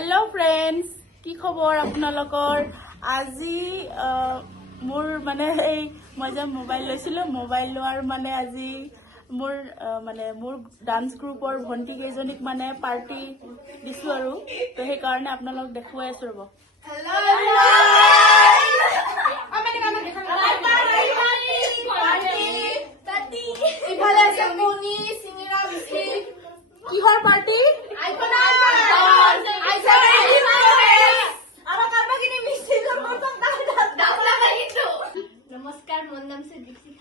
Hello friends की खबर आपनालोकर আজি मोर माने मैं जब मोबाइल लैसिलो मोबाइल लोৱাৰ माने আজি मोर माने मोर डांस ग्रुपर भंटी केजनिक माने पार्टी दिसु आरो तो हे कारणे आपनालोक देखुवाई आছো रब কিহৰ পার্টি नमस्कार मोर नाम से दीक्षित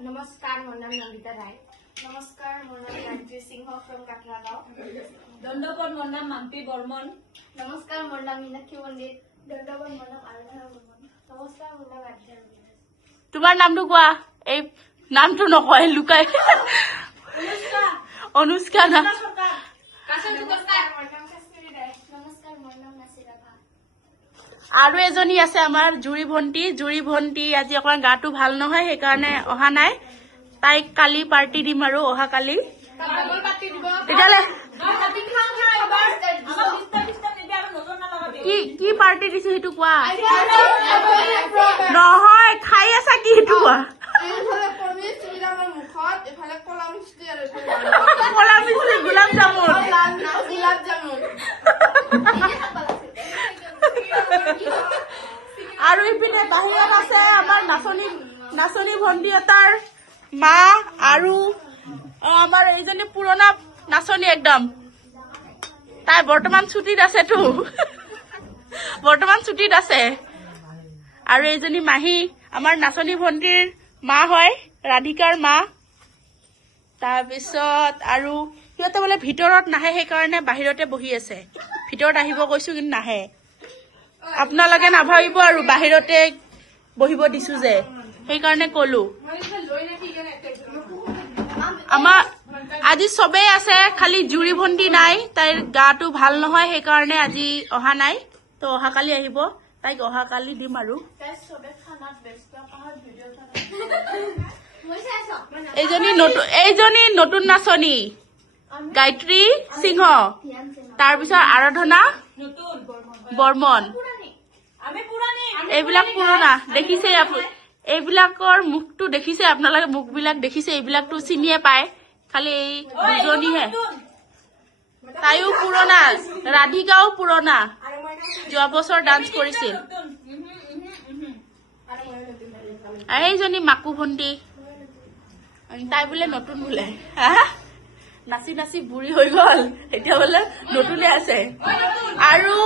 नमस्कार मोर नाम नंदिता राय नमस्कार मोर नाम राजवीर सिंह फ्रॉम काकरागांव दंडपत मोर नाम माम्पी बर्मन नमस्कार मोर नाम मीनाक्षी पंडित दंडपत मोर नाम आराधना बर्मन नमस्कार मोर नाम आद्या তোমাৰ নামটো কোৱা এই নামটো নকয় লুকাই অনুষ্কা না नमस्कार मोर नाम नासिरा भा আৰু এজনী আছে আমাৰ জুৰি ভন্টি আজি অকন গাটো ভাল নহয় সেই কাৰণে অহা নাই তাইক কালি পাৰ্টি দিম আৰু অহা কালি তেতিয়ালে কি পাৰ্টি দিছো হেতু কোৱা নহয় খাই আছা কি হেতু কোৱা কলা মিষ্টি গোলাপ জামুন আৰু ইপিনে বাহিৰত আছে আমাৰ নাচনী ভন্টি এটাৰ মা আৰু আমাৰ এইজনী পুৰণা নাচনী একদম তাই বৰ্তমান ছুটিত আছে আৰু এইজনী মাহী আমাৰ নাচনী ভন্টিৰ মা হয় ৰাধিকাৰ মা তাৰপিছত আৰু সিহঁতে বোলে ভিতৰত নাহে সেইকাৰণে বাহিৰতে বহি আছে ভিতৰত আহিব কৈছো কিন্তু নাহে আপোনালোকে নাভাবিব আৰু বাহিৰতে বহিব দিছো যে সেইকাৰণে কলো আমাৰ আজি সবেই আছে খালি জুৰি ভন্টি নাই তাইৰ গাটো ভাল নহয় সেইকাৰণে আজি অহা নাই তো অহা কালি আহিব তাইক অহা কালি দিম আৰু এইজনী নতুন নাচনী গায়ত্ৰী সিংহ তাৰপিছত আৰাধনা বৰ্মন এইবিলাক পুৰণা দেখিছে এইবিলাকৰ মুখটো দেখিছে আপোনালোকে মুখবিলাক দেখিছে এইবিলাকটো চিনিয়ে পায় খালি এই দুজনীহে তাইও পুৰণা ৰাধিকাও পুৰণা যোৱা বছৰ ডান্স কৰিছিল এইজনী মাকু ভন্টি তাই বোলে নতুন বোলে নাচি নাচি বুঢ়ী হৈ গল এতিয়া বোলে নতুনে আছে আৰু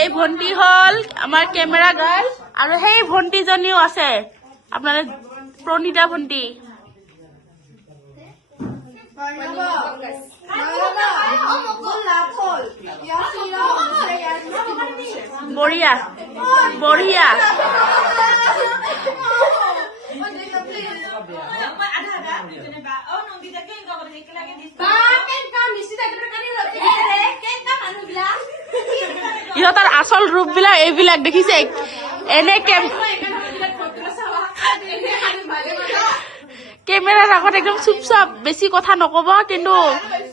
এই ভন্টি হল আমাৰ কেমেৰা গাৰ্ল আৰু সেই ভন্টিজনীও আছে আপোনালোকে প্ৰণীতা ভন্টি বঢ়িয়া বঢ়িয়া ইহঁতৰ আচল ৰূপ বিলাক এইবিলাক দেখিছে এনে কেমেৰাৰ আগত একদম চুপচাপ বেছি কথা নকব কিন্তু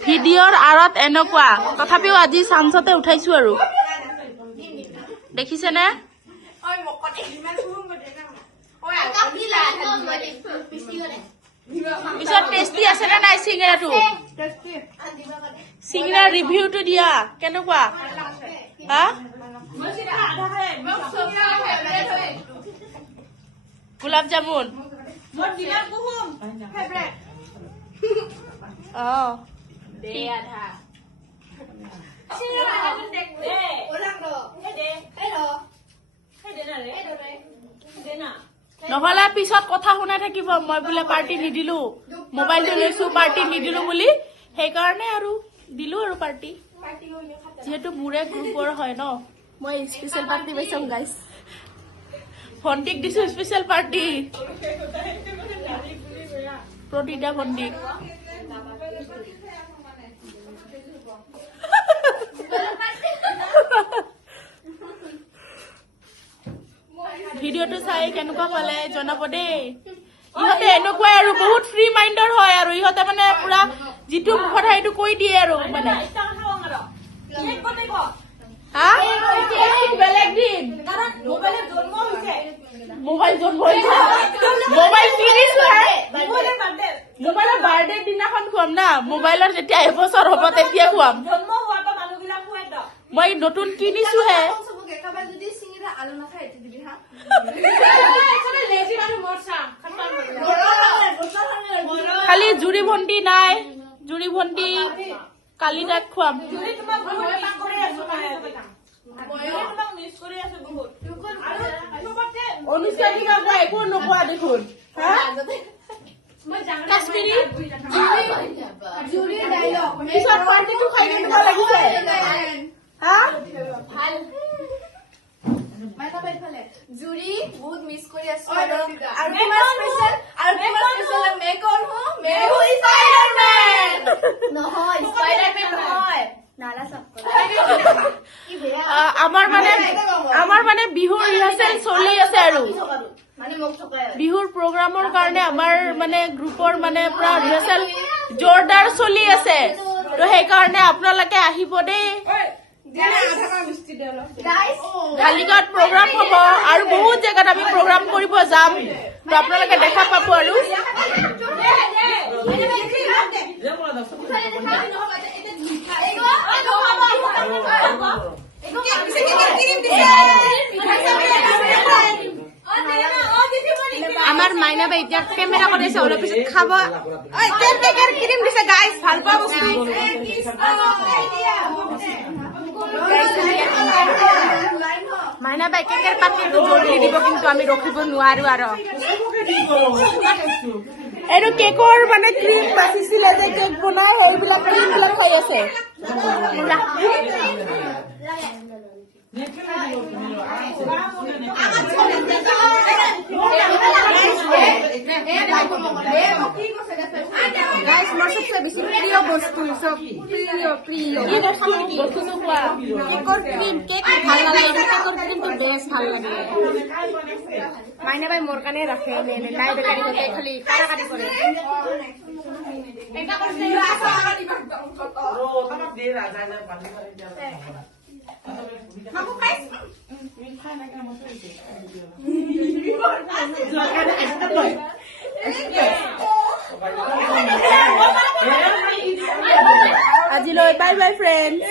ভিডিঅ'ৰ আঁৰত এনেকুৱা তথাপিও আজি চান্সতে উঠাইছো আৰু দেখিছেনে পিছত টেষ্টি আছে নে নাই চিঙৰাটো চিঙৰা ৰিভিউটো দিয়া কেনেকুৱা হা গোলাপ জামুন নহলে পিছত কথা শুনাই থাকিব মই বোলে পাৰ্টি নিদিলো মোবাইলটো লৈছো পাৰ্টি নিদিলো বুলি সেইকাৰণে আৰু দিলো আৰু পাৰ্টি যিহেতু মোৰে গ্ৰুপৰ হয় ন মই স্পেচিয়েল পাৰ্টি পাইছাম গাইছ ভণ্টিক দিছো স্পেচিয়েল পাৰ্টি প্ৰতিটা ভণ্টিক ভিডিঅ'টো চাই কেনেকুৱা পালে জনাব দেই ইহঁতে এনেকুৱাই আৰু বহুত ফ্ৰী মাইণ্ডৰ হয় আৰু ইহঁতে মানে পুৰা যিটো কথা সেইটো কৈ দিয়ে আৰু মানে মোবাইল জন মোবাইল কিনিছো মোবাইলৰ বাৰ্থডে দিনাখন খুৱাম না মোবাইলৰ যেতিয়া এবছৰ হ'ব তেতিয়া খুৱাম জন্ম হোৱাৰ পৰা মানুহবিলাক খুৱাই দিয়ক। মই নতুন কিনিছোহে চবকে একেবাৰে যদি চিঙিলে আলু নাখায় এটি দিবি হা লেজি মানুহ মোৰ চাম খালি জুৰি ভণ্টি নাই জুৰি ভণ্টি কালি তাক খুৱাম যদি তোমাক বহুত মিছ কৰি আছো তোমাক মিছ কৰি আছো বহুত অনুষ্ঠানিক একো নোপোৱা দেখোন হা কাশ্মীৰী জুৰিৰ ডাইলগ পিছত পাৰ্টিটো খাই কেনেকুৱা লাগিছে হা জুৰি বহুত মিছ কৰি আছো আৰু তোমাৰ স্পেশাল মে কোন হো মে হো স্পাইডাৰমেন নহয় স্পাইডাৰমেন নহয় নালা সব আমাৰ মানে বিহুৰ ৰিহাৰ্চেল চলি আছে আৰু মানে মোক ঠকাই বিহুৰ প্ৰগ্ৰামৰ কাৰণে আমাৰ মানে গ্ৰুপৰ মানে পুৰা ৰিহাৰ্চেল জোৰদাৰ চলি আছে তো সেইকাৰণে আপোনালোকে আহিব দেই ঢালিগাঁৱত প্ৰগ্ৰাম হ'ব আৰু বহুত জেগাত আমি প্ৰগ্ৰাম কৰিব যাম তো আপোনালোকে দেখা পাব আৰু আমাৰ মাইনা বাই এতিয়া কেমেৰা কৰি আছে অলপ পিছত খাব ক্ৰীম দিছে গাইজ ভাল পোৱা বস্তু মাইনা বাই কেকেৰ পাতিটো জলদি দিব কিন্তু আমি ৰখিব নোৱাৰো আৰু এইটো কেকৰ মানে ক্ৰীম বাচিছিলে যে কেক বনাই সেইবিলাক ক্ৰীম বিলাক খাই আছে গাইজ মোৰ সবচে বেছি প্ৰিয় বস্তু চব প্ৰিয় বস্তুটো খোৱা কেকৰ ক্ৰীম কেক ভাল নালাগে কেকৰ ক্ৰীমটো বেষ্ট ভাল লাগে মাইনা বাই মোৰ কাৰণে ৰাখে নাই বেকাৰী থাকে খালি কাটাকাটি কৰে আজিলৈ বাই বাই ফ্ৰেণ্ডছ